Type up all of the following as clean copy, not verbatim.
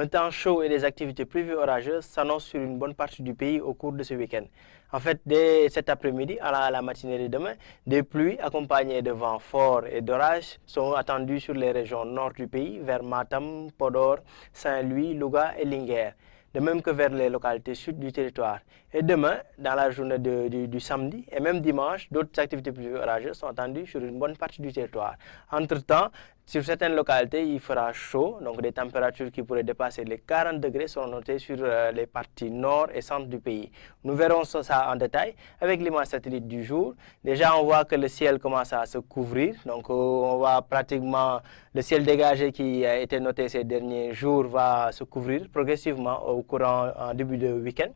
Un temps chaud et des activités pluvieuses orageuses s'annoncent sur une bonne partie du pays au cours de ce week-end. En fait, dès cet après-midi à la matinée de demain, des pluies accompagnées de vents forts et d'orages sont attendues sur les régions nord du pays, vers Matam, Podor, Saint-Louis, Louga et Linguère, de même que vers les localités sud du territoire. Et demain, dans la journée du samedi et même dimanche, d'autres activités pluvieuses orageuses sont attendues sur une bonne partie du territoire. Entre-temps, sur certaines localités, il fera chaud, donc des températures qui pourraient dépasser les 40 degrés sont notées sur les parties nord et centre du pays. Nous verrons ça en détail avec l'image satellite du jour. Déjà, on voit que le ciel commence à se couvrir, donc on voit pratiquement le ciel dégagé qui a été noté ces derniers jours va se couvrir progressivement au courant en début de week-end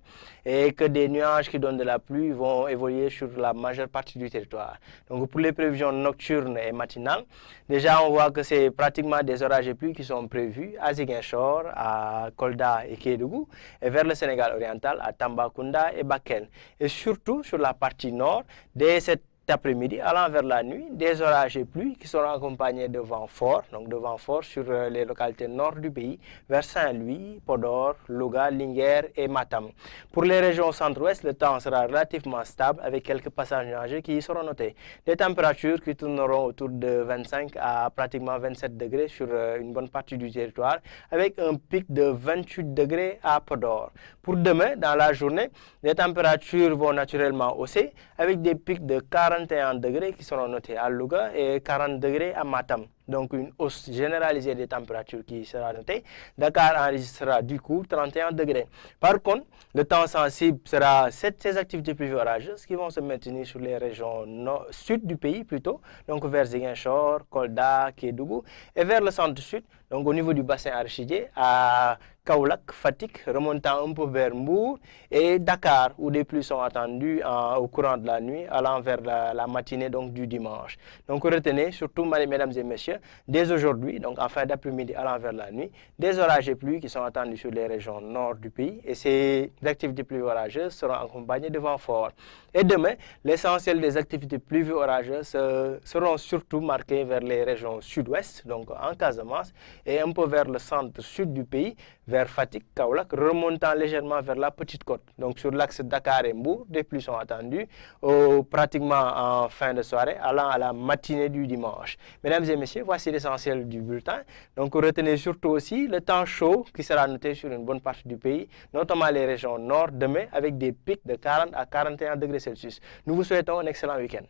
et que des nuages qui donnent de la pluie vont évoluer sur la majeure partie du territoire. Donc pour les prévisions nocturnes et matinales, déjà on voit que c'est pratiquement des orages et pluies qui sont prévus à Ziguinchor, à Kolda et Kédougou, et vers le Sénégal oriental, à Tambacounda et Bakel. Et surtout sur la partie nord, dès cet après-midi, allant vers la nuit, des orages et pluies qui seront accompagnés de vents forts, donc de vents forts sur les localités nord du pays, vers Saint-Louis, Podor, Louga, Linguère et Matam. Pour les régions centre-ouest, le temps sera relativement stable avec quelques passages nuageux qui y seront notés. Des températures qui tourneront autour de 25 à pratiquement 27 degrés sur une bonne partie du territoire, avec un pic de 28 degrés à Podor. Pour demain, dans la journée, les températures vont naturellement hausser avec des pics de 41 degrés qui seront notés à Louga et 40 degrés à Matam. Donc une hausse généralisée des températures qui sera notée. Dakar enregistrera du coup 31 degrés. Par contre, le temps sensible sera ces activités pluvieuses orageuses qui vont se maintenir sur les régions sud du pays plutôt, donc vers Ziguinchor, Kolda, Kédougou, et vers le centre-sud, donc au niveau du bassin arachidier, à Kaolack, Fatick, remontant un peu vers Mbour et Dakar, où des pluies sont attendues au courant de la nuit, allant vers la matinée donc, du dimanche. Donc retenez, surtout mesdames et messieurs, dès aujourd'hui, donc en fin d'après-midi allant vers la nuit, des orages et pluies qui sont attendus sur les régions nord du pays, et ces activités pluvieuses orageuses seront accompagnées de vents forts. Et demain, l'essentiel des activités pluvieuses orageuses seront surtout marquées vers les régions sud-ouest, donc en Casamance, et un peu vers le centre-sud du pays, vers Fatick, Kaolack, remontant légèrement vers la Petite Côte. Donc sur l'axe Dakar et Mbour, des pluies sont attendues pratiquement en fin de soirée, allant à la matinée du dimanche. Mesdames et messieurs, voici l'essentiel du bulletin. Donc retenez surtout aussi le temps chaud qui sera noté sur une bonne partie du pays, notamment les régions nord demain avec des pics de 40 à 41 degrés Celsius. Nous vous souhaitons un excellent week-end.